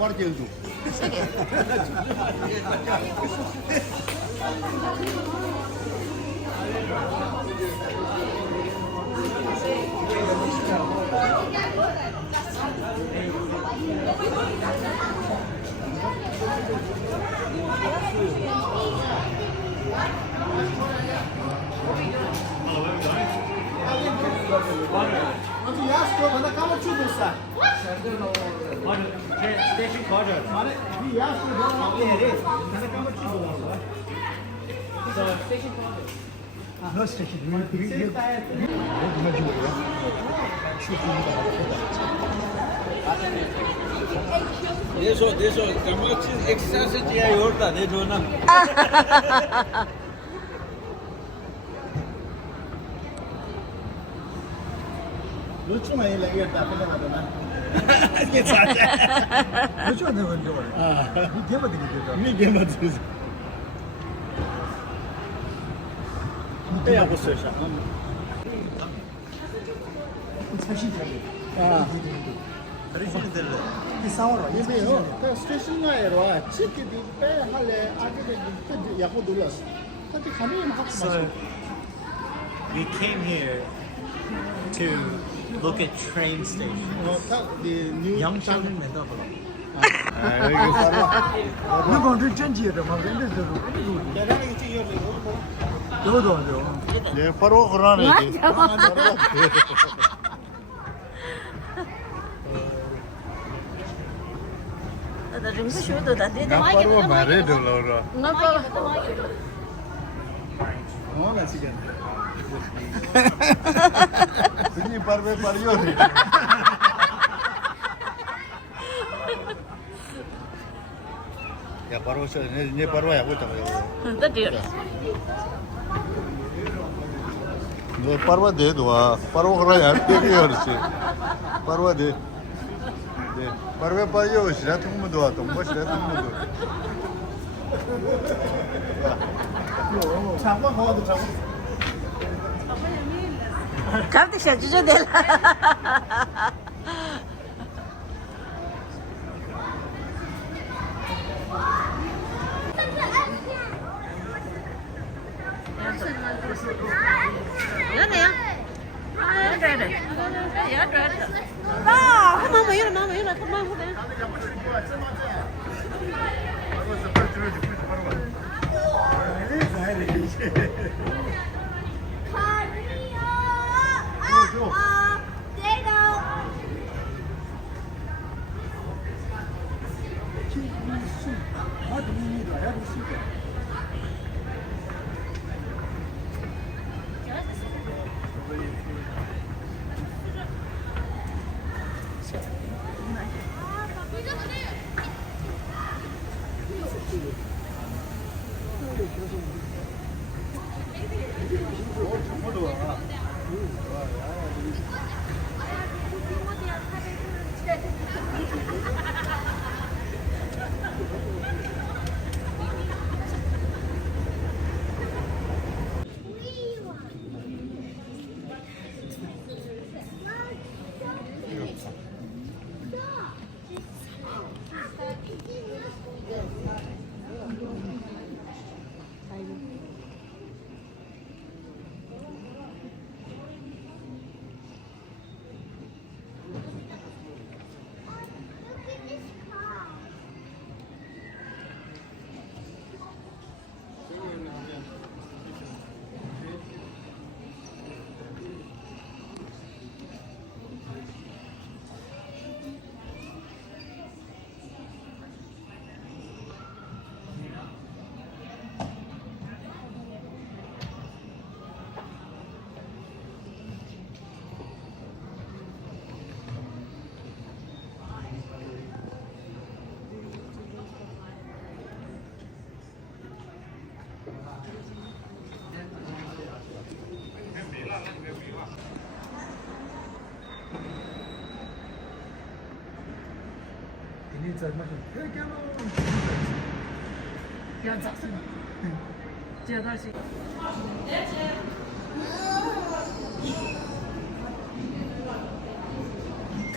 parte azul. Onde jasno, kada kamo čudo sa. Station quarter. Ale vi jasno da vam je red. Kada kamo čudo sa. So station quarter. No station. Deixa, como exercise de aorta, né, Dona? Lucu mai la yer ta pala madana. Que sabe? Lucu ne vende var. Bir game de gidiyor. Me game diz. Ya bu söyleyeceğim. 사실 아. 이 싸워라. 예배요. 그 스테이션에로 치키디 빼 할래 아기들 그 야고 놀랐어. 근데 가면이 막 So we came here to look at train stations. 영창은 맨더블로. 이거 봐라. 이거는 전지에도 막 근데도 대단히 찍어요. 저도 안 돼요. 네, 바로 그러네. 나 좀 쉬어도 다 돼. 나 바로 말해 들어라. 나 봐. 어, 나 지금. Ini parve pariyo ni. Ya paro se ne paro ya bota yo. 나 뒤로. Ne parva de do paro kara ya de yor se. Parva de. De parve pariyo shira tum do to mo shira tum do. 장관 가도 장관. 갑자기 셔주죠 될. 연애야? 아, 그래. 야, 그래. 아, 마마 이리 마마 이리 마마 그래.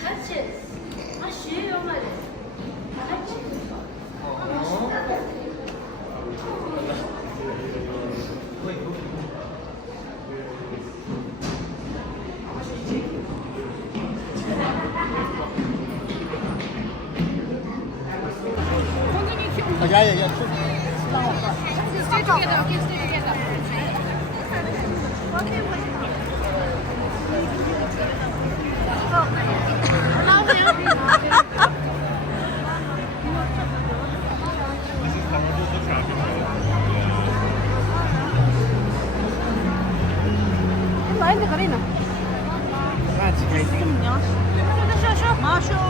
같이. 아, 쉬어요 말이야. 야야야. Stay together. Okay, stay together. عندك رينا شو ما شو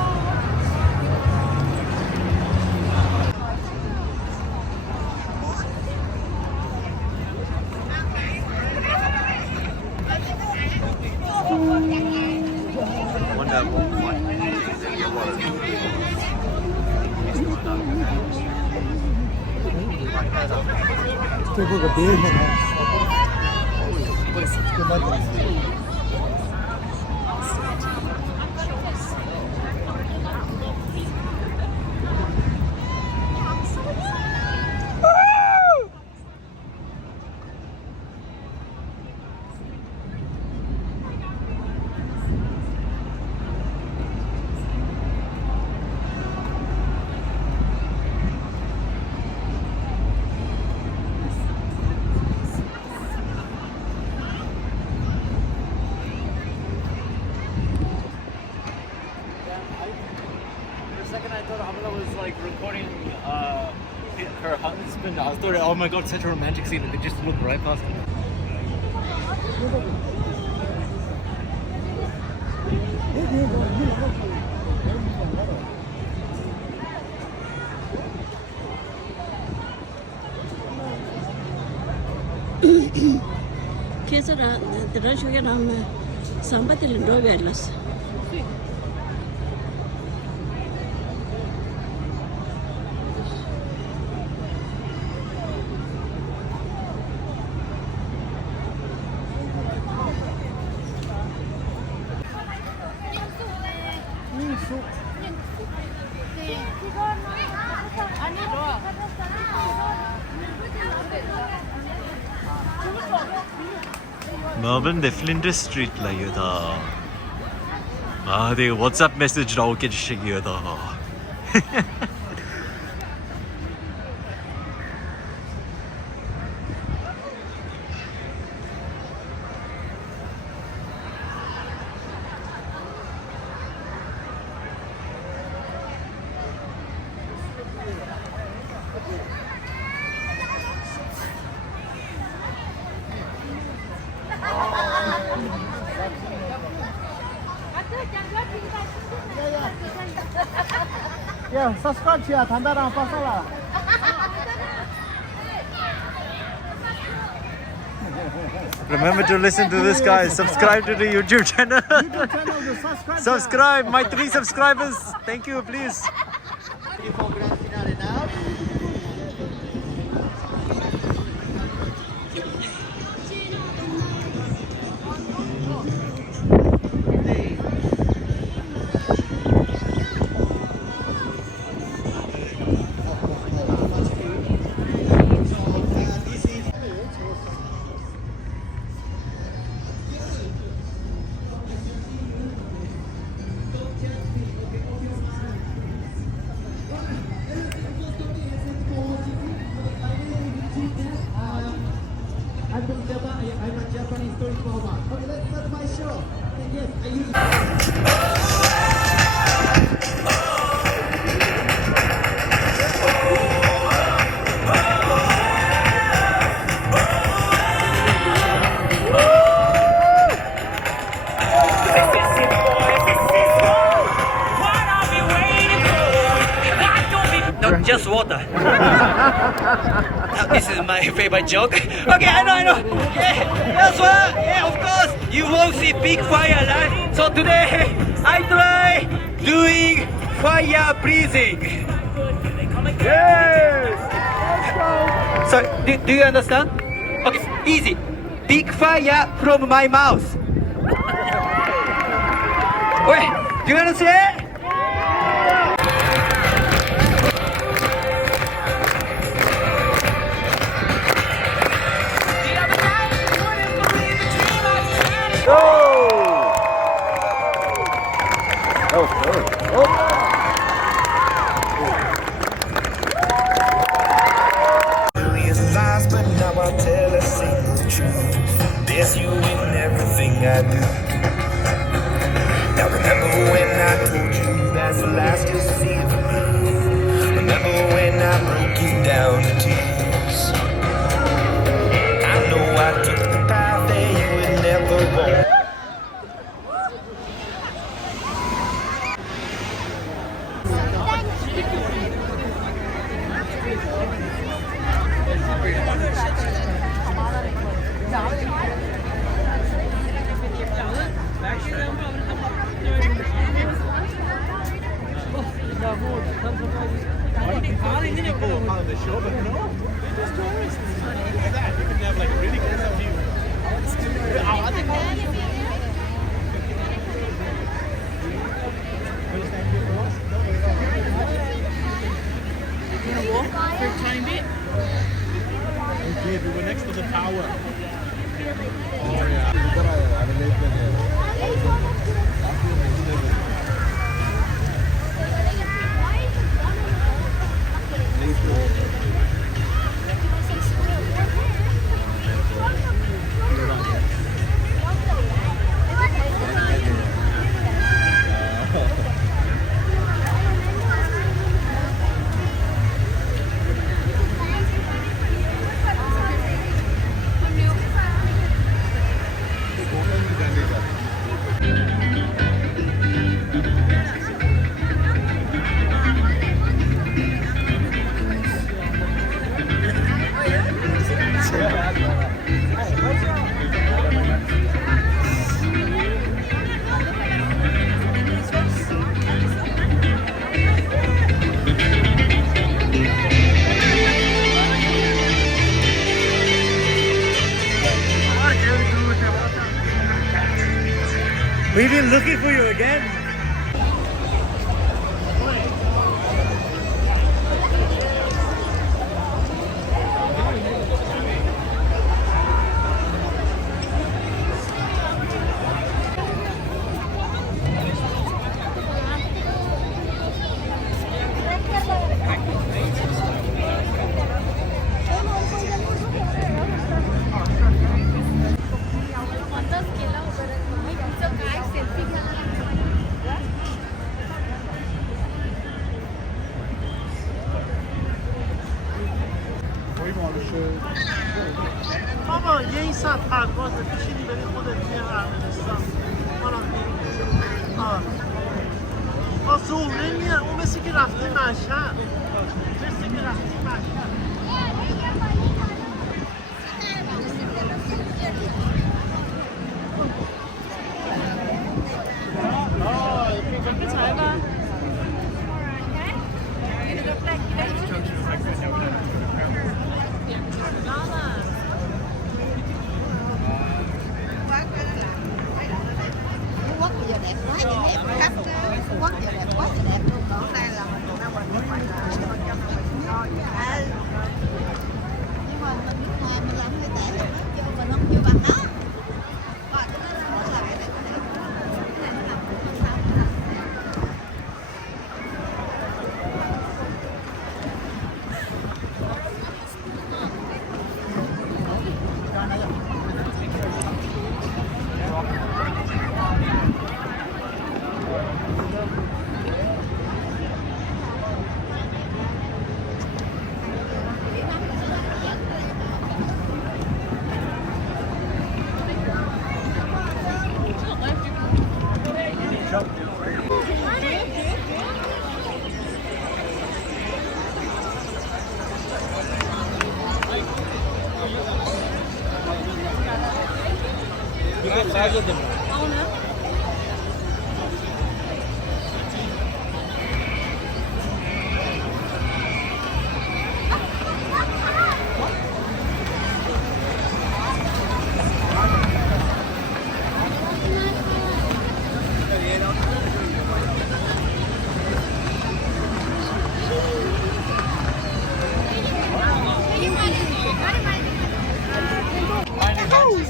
저거가 매일 먹어. For a second, I thought Hamla was like recording her husband. I thought, oh my god, such a romantic scene. They just looked right past him. كيسر درجة كده هم سامبات اللي ندوي على Melbourne 내 Flinders Street 라이다. 아, 내가 WhatsApp 메시지 나오게 주시기다. 야, subscribe 단단한 파살라. Remember to listen to this, guys. Subscribe to the YouTube channel. YouTube channel subscribe. Subscribe, my 3 subscribers. Thank you, please. Not just water. This is my favorite joke. Okay, I know. Yeah, that's why. Yeah, of course. You won't see big fire, right? So today, I try doing fire breathing. Yes. So, do you understand? Okay, easy. Big fire from my mouth. Wait, do you understand? tell a single truth. There's you in everything I do. Now remember when I told you that's the last you'll see of me. Remember when I broke you down to tears. I know I took the path that you would never walk. Okay, we were next to the tower. We've been looking for you again. بابا یه ساعت پرواز بشینی بری خودت میای ارمنستان. حالا زهره میاد اون مثل که رفتی مشهد. مثل که رفتی مشهد. Quốc giờ đẹp quá, giờ đẹp khắp Phú Quốc giờ đẹp quá, giờ đẹp luôn. Còn đây là mình đang quay nước ngoài là cho mình cho. Nhưng mà mình nước ngoài mình làm hơi tệ lắm, chưa mình không chịu bằng đó. Rồi cái đó là mở lại để có thể cái này nó làm không sao.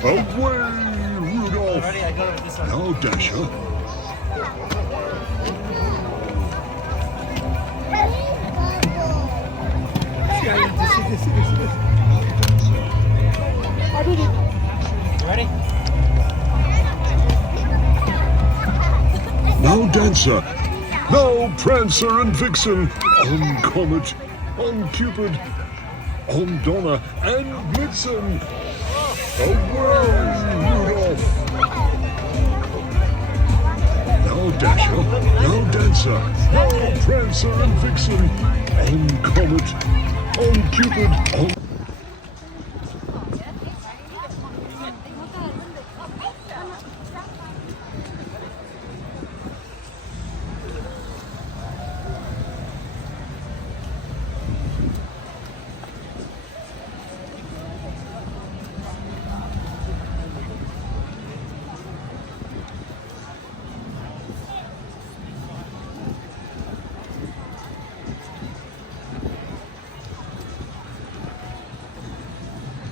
Away, Rudolph! Now, Dasher. Dancer. Now Prancer and Vixen. On Comet. On Cupid. On Donna and Blitzen. Away, Rudolph. Now Dasher. Now Dancer. Now Prancer and Vixen. On Comet. On Cupid. On...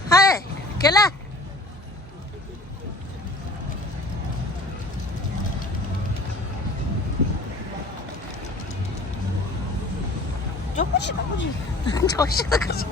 Hai, Kela. 조금씩 나오지. 조금씩 나오지.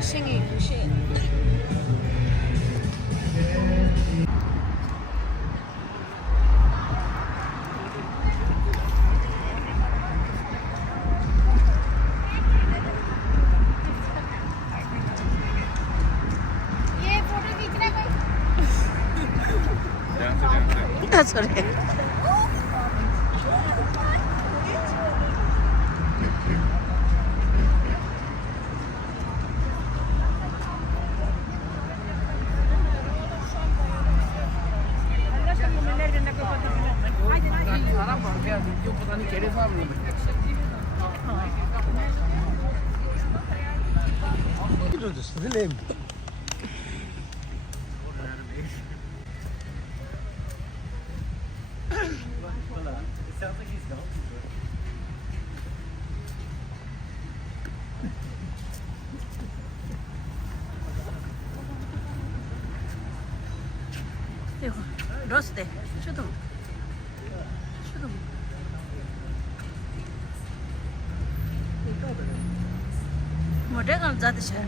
생일 교실. ये photo खींचना कोई क्या सोरे? 이거 로스트 슈동 슈동 뭐 내가 자도 잘